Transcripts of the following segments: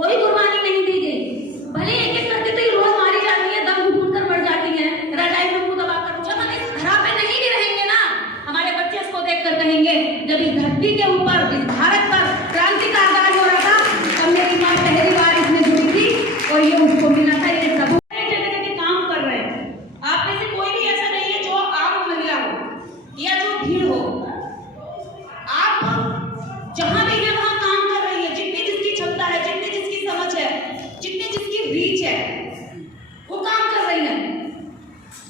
कोई कुर्बानी नहीं दी गई। भले एक एक करके तो रोज मारी जाती है, दम घुट कर मर जाती है, रजाई में मुंह दबाकर। जब हम इस धरा पे नहीं भी रहेंगे ना, हमारे बच्चे इसको देखकर कहेंगे जब इस धरती के ऊपर, इस भारत पर क्रांति का आगाज हो रहा था, तब मेरी माँ पहली बार इसमें जुड़ी थी और ये उसको मिला था। ये सब जगह काम कर रहे हैं। आप में से कोई भी ऐसा नहीं है जो आम महिला हो या जो भीड़ हो। आप जहां भी है वहां काम कर रही है। जितनी जिसकी क्षमता है, जितनी जिसकी समझ है, जितनी जिसकी रीच है, वो काम कर रही है।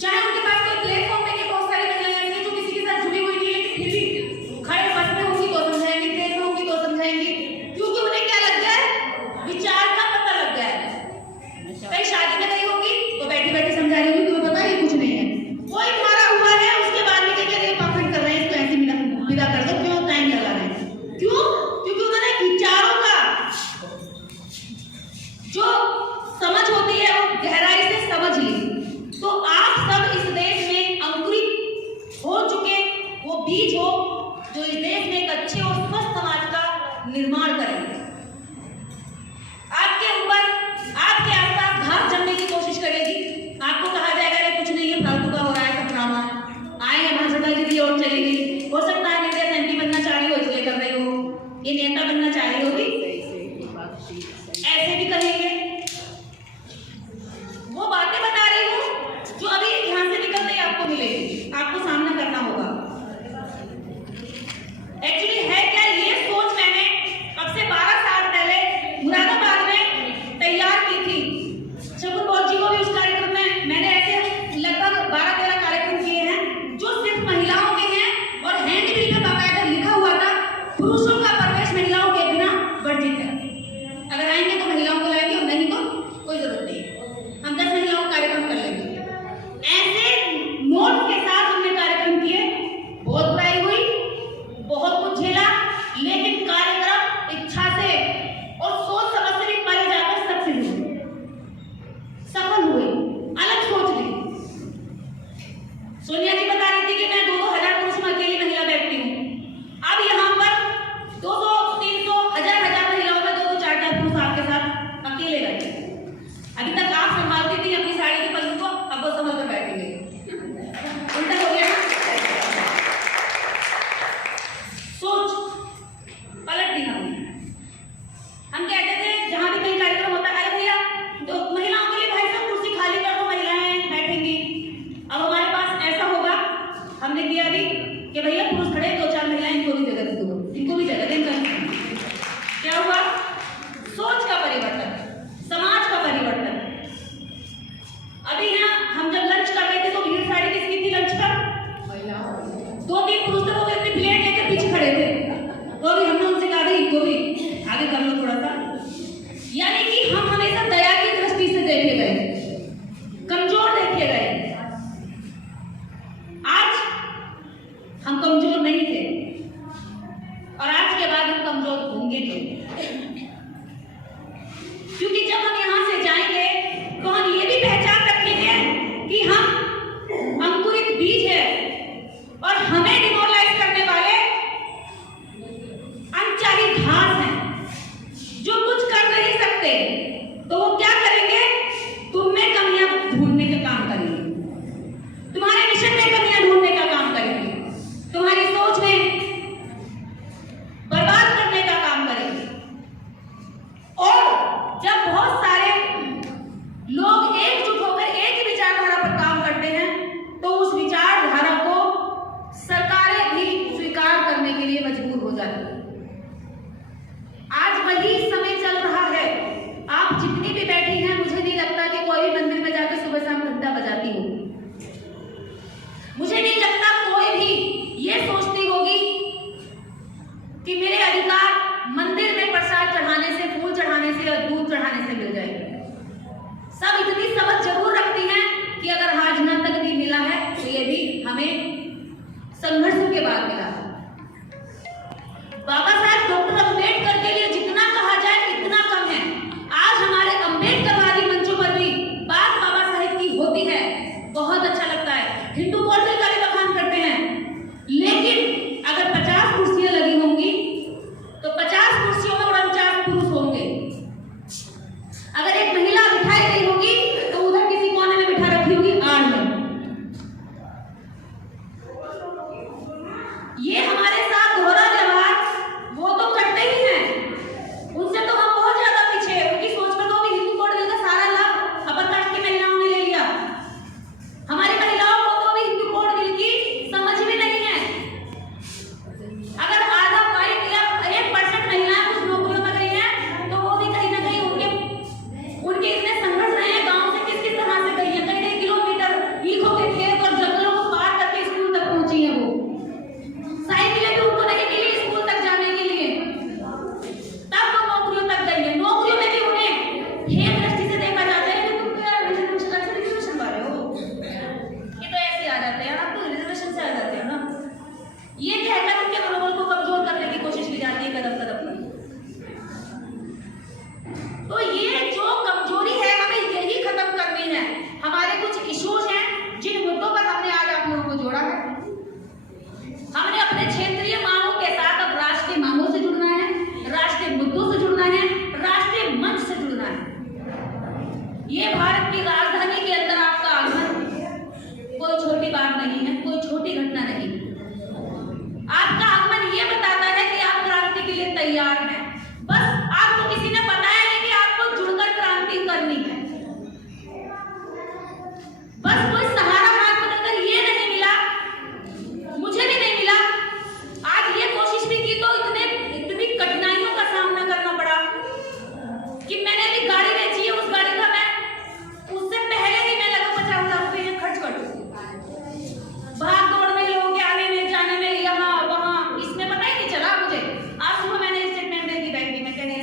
चाहे उनके पास कोई प्लेटफॉर्म नहीं है, बहुत सारी महिलाएं ऐसी जो किसी के साथ जुड़ी हुई नहीं, लेकिन फिर भी खड़े बस में होंगी तो समझाएंगी, ट्रेन में होंगी तो समझाएंगी, क्योंकि उन्हें क्या लग गया है, विचार का पता लग गया है। कहीं शादी में गई होगी तो बैठी बैठी समझा रही होगी, तुम्हें पता है कुछ नहीं है। कोई मारा हुआ है, उसके बाद में क्या पाखंड कर रहे हैं, इसको ऐसे विदा कर दो, क्यों टाइम लगा रहे हैं, क्यों? क्योंकि उन्होंने विचारों का जो समझ होती है वो गहराई से समझ ली। तो आप सब इस देश में अंकुरित हो चुके वो बीज हो जो इस देश में एक अच्छे और स्वस्थ समाज का निर्माण करेंगे। आपके ऊपर, आपके आसपास घास जमने की कोशिश करेगी। आपको कहा जाएगा ये कुछ नहीं है, फालतू का हो रहा है, सब ड्रामा है। आए हैं भाषा की और चली गई। हो सकता है नेता एमपी बनना चाह रही हो इसलिए कर रही हो, ये नेता बनना चाह रही होगी, ऐसे भी कहेंगे। वो बातें बता रही हूँ जो अभी ध्यान से निकलते ही आपको मिलेगी, आपको सामना करना होगा। एक्चुअली है क्या, ये सोच मैंने अब से 12 साल पहले मुरादाबाद में तैयार की थी। शगुन बौद्ध जी को भी उस कार्यक्रम में मैंने ऐसे लगभग 12-13 कार्यक्रम किए हैं जो सिर्फ महिलाओं के हैं और हैंड बिल में बाकायदा लिखा हुआ था पुरुषों का प्रवेश महिलाओं के बिना वर्जित है। अगर आएंगे तो महिलाओं को लाएंगे और नहीं तो कोई जरूरत नहीं, हम 10 महिलाओं का कार्यक्रम कर लेंगे। ऐसे नोट के साथ हमने कार्यक्रम किए, बहुत बुराई हुई, बहुत कुछ झेला, लेकिन कार्यक्रम इच्छा से और सोच समझ से भी परे जाकर सक्सेस हुए, सफल हुए, अलग सोच ली। सोनिया जी बता रही थी कि मैं 2,000 पुरुष में अकेली महिला बैठती हूँ। अब यहाँ पर 200, 300, हजार महिलाओं में 2-2, 4-4 पुरुष आपके साथ अकेले बैठे। अभी तक आप संभालती थी अपनी साड़ी के पल्लू को, अब वो संभाल कर बैठेंगे। उल्टा हो गया, सोच पलट दी हमने। हम कहते थे जहां भी कहीं कार्यक्रम होता है, अरे भैया तो महिलाओं के लिए भाई साहब कुर्सी खाली कर दो, महिलाएं बैठेंगी। अब हमारे पास ऐसा होगा, हमने किया भी कि भैया पुरुष खड़े, 2-4 महिलाएं, इनको भी जगह दो, इनको भी जगह दें। क्या हुआ? सोच का परिवर्तन, समाज का परिवर्तन। अभी यहाँ हम जब लंच कर रहे थे तो भीड़ साड़ी किसकी थी लंच पर? 2-3 पुरुष थे, वो अपनी प्लेट लेकर पीछे खड़े थे। तो अभी हमने उनसे कहा इनको भी आगे कर लो थोड़ा सा। यानी कि हम हमेशा दया की दृष्टि से देखे गए, कमजोर देखे गए। आज हम कमजोर नहीं थे और आज के बाद हम कमजोर होंगे नहीं, क्योंकि जब हम यहाँ से जाएंगे तो हम ये भी पहचान रखेंगे कि हम अंकुरित बीज है और हमें डिमोरलाइज करने वाले अनचाही घास हैं जो कुछ कर नहीं सकते। तो वो क्या करेंगे? तुम में कमियां ढूंढने का काम करेंगे, तुम्हारे मिशन में कमियां ढूंढने का काम करेंगे, तुम्हारी सोच में बर्बाद करने का काम करेंगे। और जब बहुत सारे लोग एकजुट होकर एक ही विचारधारा पर काम करते हैं तो उस विचारधारा को सरकारें भी स्वीकार करने के लिए मजबूर हो जाती हैं। आज वही समय चल रहा है। आप जितनी भी बैठी हैं, मुझे नहीं लगता कि कोई भी मंदिर में जाकर सुबह शाम घंटा बजाती होगी। मुझे नहीं लगता कोई भी ये सोचती होगी कि मेरे अधिकार मंदिर में प्रसाद चढ़ाने से, फूल चढ़ाने से और दूध चढ़ाने से मिल जाएंगे। सब इतनी समझ जरूर रखती हैं कि अगर आज यहाँ तक भी मिला है तो ये भी हमें संघर्षों के बाद मिला है। बाबा साहब डॉक्टर अम्बेडकर के लिए जितना कहा जाए इतना कम है। आज हमारे अम्बेडकरवादी मंचों पर भी बात बाबा साहेब की होती है, बहुत अच्छा लगता है। हिंदू कौशल का भी बखान करते हैं, लेकिन अगर 50 कुर्सियां लगी होंगी तो 50 कुर्सियों में 49 पुरुष होंगे। से आ जाते हो ना। ये कहकर उनके मनोबल को कमजोर करने की कोशिश की जाती है कदम कदम पर। तो ये जो कमजोरी है हमें यही खत्म करनी है। हमारे कुछ इश्यूज हैं जिन मुद्दों पर हमने आज आप लोगों को जोड़ा है। हमने अपने क्षेत्रीय मांगों के साथ अब राष्ट्रीय मांगों से जुड़ना है, राष्ट्रीय मुद्दों से जुड़ना है, राष्ट्रीय मंच से जुड़ना है। ये भारत की राजधानी के अंदर आपका आगमन कोई छोटी बात नहीं है, कोई छोटी घटना नहीं। आपका आगमन ये बताता है कि आप क्रांति के लिए तैयार हैं। बस आपको किसी ने बताया है कि आपको जुड़कर क्रांति करनी है। बस कोई सहारा हाथ पकड़कर ये नहीं मिला, मुझे भी नहीं मिला। आज ये कोशिश भी की तो इतनी कठिनाइयों का सामना करना पड़ा कि मैंने अभी गाड़ी बेची है, उस गाड़ी का मैं उससे पहले ही मैं लगा 50,000 रुपये खर्च कर दूं। भाग दौड़ में लोगों के आने में जाने में यहाँ वहाँ, इसमें पता ही नहीं चला मुझे। आज सुबह मैंने स्टेटमेंट दे दी बैंक में कहने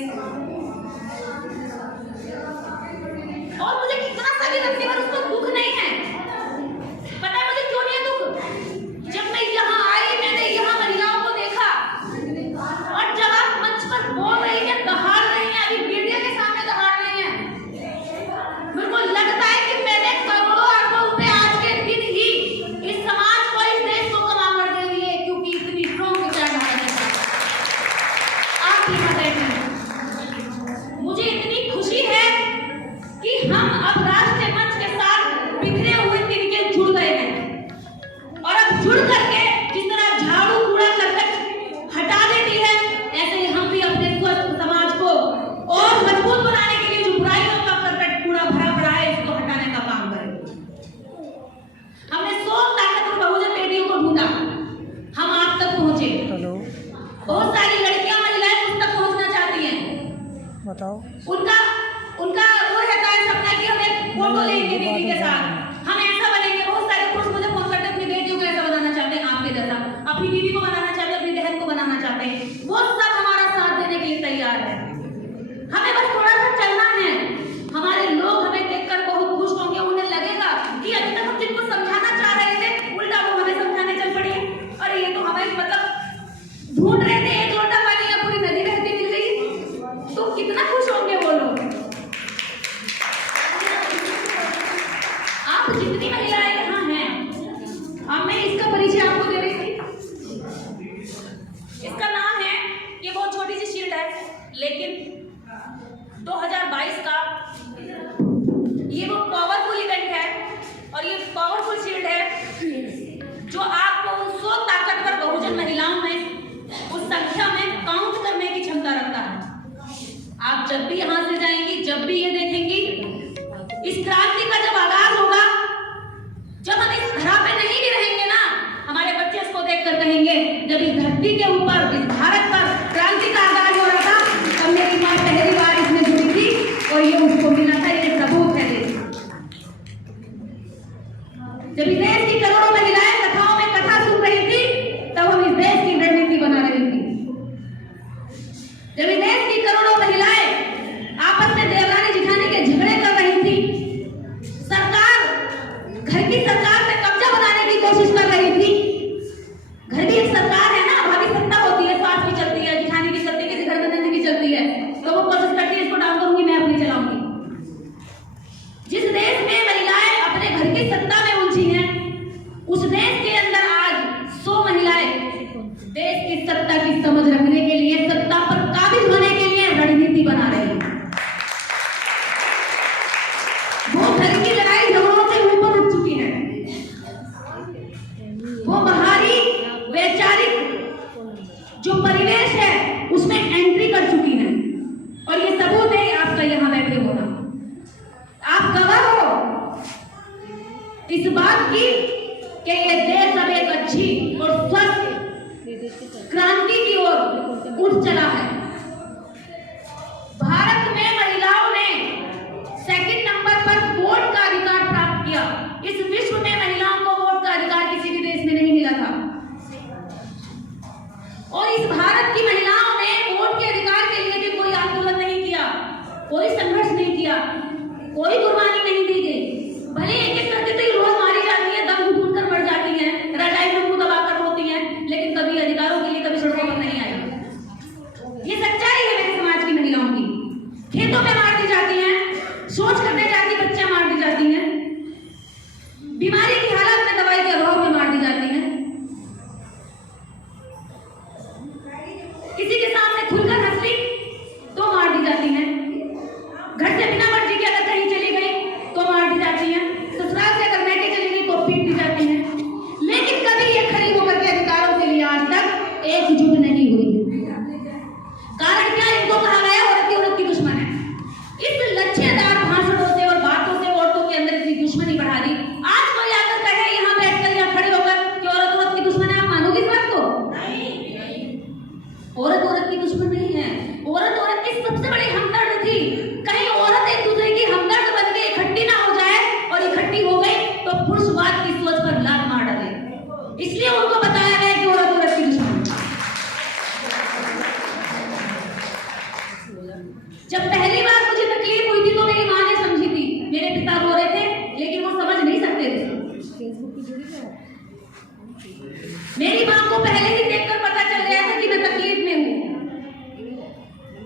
और मुझे कितना सा भी रखने पर उसको दुख नहीं है। पता है मुझे क्यों नहीं है दुख? जब मैं यहाँ आई मैंने यहाँ महिलाओं को देखा और जब आप मंच पर बोल रही हैं, दहाड़ रही हैं, अभी मीडिया के सामने दहाड़ रही हैं, मेरे को लगता है कि मैंने करोड़ों अरबों रुपए आज के दिन ही इस समाज को, इस देश को कमा कर दे दिए, क्योंकि इतनी स्ट्रॉन्ग विचारधारा के साथ आपकी मदद में मुझे इतनी खुशी है कि हम अब राष्ट्रीय मंच के साथ बिखरे हुए तिनके जुड़ गए हैं। और अब जुड़ करके जिस तरह झाड़ू कूड़ा करकट हटा देती है, ऐसे ही हम भी अपने स्वस्थ समाज को और मजबूत बनाने के लिए जो बुराइयों का करकट कूड़ा भरा पड़ा है, इसको हटाने का काम करें। हमने 100 ताकतवर बहुजन बेटियों को ढूंढा, हम आप तक पहुंचे। बहुत सारी लड़कियां महिलाएं उन तक पहुंचना चाहती हैं। बताओ। उनका वो रहता है सपना कि हम एक फोटो लेंगे दीदी के साथ, हम ऐसा बनेंगे। बहुत सारे पुरुष मुझे फोन करते अपनी बेटियों को ऐसा बनाना चाहते हैं, आपके जैसा, अपनी बीवी को बनाना चाहते हैं, अपनी बहन को बनाना चाहते हैं। वो सब हमारा साथ देने के लिए तैयार है। हमें बस थोड़ा सा चलना है। हमारे लोग हमें देखकर बहुत खुश होंगे, उन्हें लगेगा कि अभी तक हम जिनको समझाना चाह रहे थे उल्टा वो हमें समझाने चल पड़ी है। और ये तो हमें मतलब ढूंढ रहे थे एक लोटा पानी या पूरी नदी बहती मिल गई, तो कितना खुश होंगे वो लोग। आप जितनी महिलाएं यहाँ हैं, अब मैं इसका परिचय आपको दे रही थी। इसका नाम है, ये बहुत छोटी सी शील्ड है, लेकिन 2022 का ये वो पावरफुल इवेंट है और ये पावरफुल शील्ड है जो आपको उन 100 ताकतवर बहुजन महिलाओं में, उस संख्या में काउंट करने की क्षमता रखता है। आप जब भी यहाँ से जाएंगी, जब भी ये देखेंगी, इस क्रांति का जब आगाज होगा, जब हम इस धरा पे नहीं भी रहेंगे ना, हमारे बच्चे इसको देखकर कहेंगे जब इस धरती के ऊपर, इस भारत पर क्रांति का आगाज हो रहा था, तब मेरी माँ पहली बार इसमें जुड़ी थी और ये उसको मिला था। ये सबूत है। जब इस देश की करोड़ों महिलाएं कथाओं में कथा सुन रही थी, तब हम इस देश की रणनीति बना रही थी। जब इस देश की करोड़ों महिलाएं आपस में देवरानी जिठानी के झगड़े कर रही थी, सरकार घर की सरकार पे कब्जा बनाने की कोशिश कर रही थी। घर की एक सरकार है ना, भाभी सत्ता होती है, सास भी चलती है, जिठानी की चलती है, किसी घर में की चलती है, तो वो कोशिश करती है इसको डाउन करूंगी, मैं अपनी चलाऊंगी। जिस देश में महिलाएं अपने घर की सत्ता में उलझी हैं, उस देश के अंदर आज 100 महिलाएं देश की सत्ता की समझ रखने के लिए, सत्ता पर काबिज होने के लिए रणनीति बना रही है। वो घर की लड़ाई झगड़ों से ऊपर उठ चुकी है। वो बाहरी वैचारिक जो परिवेश है उसमें एंट्री कर चुकी है। और ये सबूत है आपका यहाँ बैठे होना। आप गवाह हो इस बात की कि ये देश अब एक अच्छी और स्वस्थ क्रांति की ओर उठ चला है। भारत में महिलाओं ने सेकंड नंबर पर वोट का अधिकार प्राप्त किया। इस विश्व में महिलाओं को वोट का अधिकार किसी भी देश में नहीं मिला था। और इस भारत की महिलाओं ने वोट के अधिकार के लिए भी कोई आंदोलन नहीं किया, कोई संघर्ष नहीं किया, कोई कुर्बानी नहीं दी गई। भले एक एक करके तो रोज मारी जाती है, दम घुट कर मर जाती है, रजाई में इसलिए उनको बताया गया कि औरत औरत की दुश्मन। जब पहली बार मुझे तकलीफ हुई थी तो मेरी माँ ने समझी थी। मेरे पिता रो रहे थे लेकिन वो समझ नहीं सकते थे। मेरी माँ को पहले ही देखकर पता चल गया था कि मैं तकलीफ में हूँ,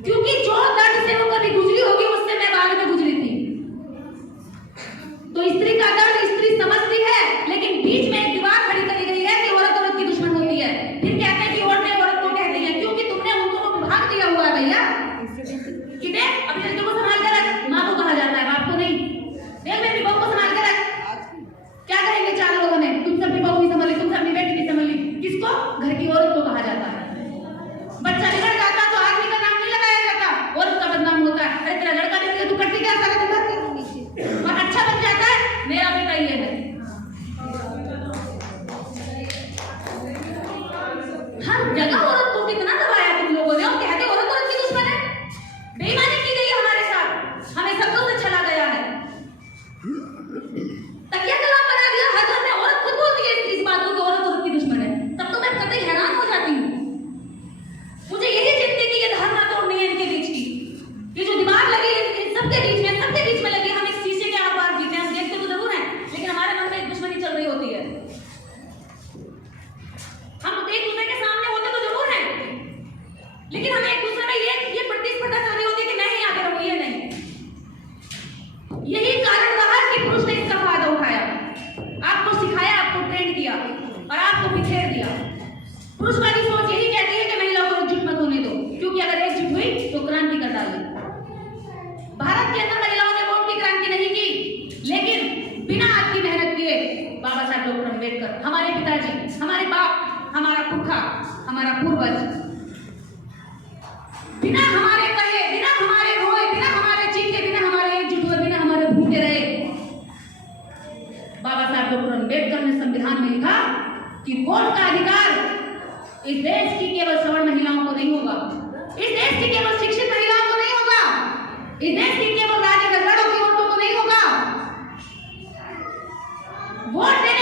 क्योंकि जो दर्द से वो कभी गुजरी होगी उससे मैं बाद में गुजरी थी। तो स्त्री का दर्द स्त्री समझती है, लेकिन बीच में एक दीवार खड़ी करी गई है कि औरत औरत की दुश्मन होती है। फिर कहते हैं कि औरतें औरत को कहती हैं, क्योंकि तुमने उनको विभाग दिया हुआ है भैया कि देख अपने लड़के को संभाल कर रख। माँ को कहा जाता है, बाप को नहीं। देख मेरी बहू को संभाल कर रख। क्या कहेंगे चार लोग हमें, तुम सबकी बहू नहीं संभाली, तुम सबकी बेटी नहीं संभाली। किसको? घर की औरत को कहा जाता है। बच्चा बिगड़ जाता तो आदमी का नाम नहीं लगाया जाता, औरत का बदनाम होता है। अरे तेरा लड़का बिगड़ गया, तू करती क्या सारा दिन? और अच्छा बन जाता है, मेरा बेटा ये है। हर जगह औरत को कितना दबाया तुम लोगों ने, और कहते औरत औरत की दुश्मन है। बेईमानी की गई है हमारे साथ, हमें सबको से चला गया है। तकिया कलाम बना दिया, हर घर में औरत खुद बोलती है इस बात को कि औरत औरत की दुश्मन है। तब तो मैं कतई हैरान हो जाती हूँ। मुझे यही चिंता की ये धारणा तोड़नी है इनके बीच की। ये जो दीवार लगी है इन सबके बीच में लगी। हम एक शीशे के आर पार जीते हैं, हम देखते तो जरूर हैं, लेकिन हमारे मन में एक दुश्मनी चल रही होती है। हम एक दूसरे के सामने होते तो जरूर हैं, लेकिन हमें एक दूसरे में ये प्रतिस्पर्धा चल रही होती है कि मैं ही आगे रहूं, ये नहीं। यही कारण रहा कि पुरुष ने इसका फायदा उठाया, आपको सिखाया, आपको ट्रेन किया और आपको बिखेर दिया। पुरुषवादी सोच यही कहती है कि महिलाओं को एकजुट मत होने दो, क्योंकि अगर एकजुट हुई तो क्रांति कर डाली। भारत के अंदर महिलाओं ने वोट की क्रांति नहीं की, लेकिन बिना आपकी मेहनत किए बाबा साहब डॉक्टर अम्बेडकर, हमारे पिताजी, हमारे बाप, हमारा पुरखा, हमारा पूर्वज, बिना हमारे कहे, बिना हमारे रोए, बिना हमारे चीखे, बिना हमारे एकजुट हुए, बिना हमारे भूखे रहे। बाबा साहब डॉक्टर अम्बेडकर ने संविधान में लिखा कि वोट का अधिकार इस देश की केवल सवर्ण महिलाओं को नहीं होगा, इस देश की केवल शिक्षित महिलाओं को नहीं होगा, इस देश की केवल राजनीतिक दलों की औरतों को नहीं होगा। वोट देने